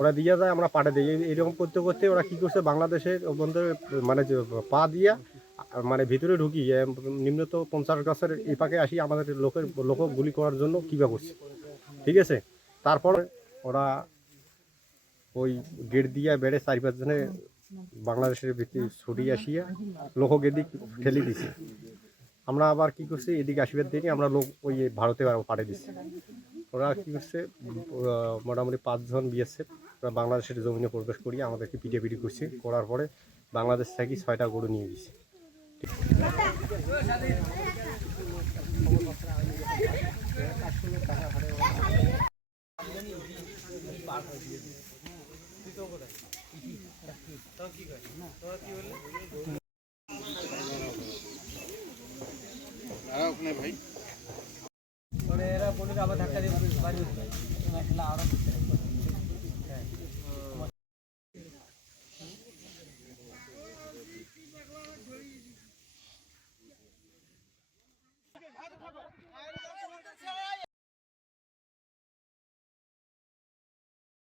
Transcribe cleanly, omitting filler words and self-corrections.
ওরা দিয়ে যায়, আমরা পাঠিয়ে দিই। এরকম করতে করতে ওরা কী করছে, বাংলাদেশের বন্ধু মানে যে পা দিয়া মানে ভিতরে ঢুকি নিম্নত 50 গাছের এই পাকে আসি আমাদের লোক গুলি করার জন্য কীবা করছে, ঠিক আছে। তারপর ওরা ওই গেট দিয়ে বেড়ে 4-5 জনে বাংলাদেশের ভিতরে ছুটি আসিয়া লোক এদিক ঠেলে দিছে। আমরা আবার কি করছি, এদিকে আসিবার দিকে আমরা লোক ওই ভারতে পাঠিয়ে দিচ্ছি। ওরা কী করছে, মোটামুটি 5 জন বিএসএফ ওরা বাংলাদেশের জমিনে প্রবেশ করিয়ে আমাদেরকে পিটাপিটি করছে। করার পরে বাংলাদেশ থেকে 6টা গরু নিয়ে গেছে। ভাই এরা বলে আবার ধাক্কা দিয়ে বাড়ি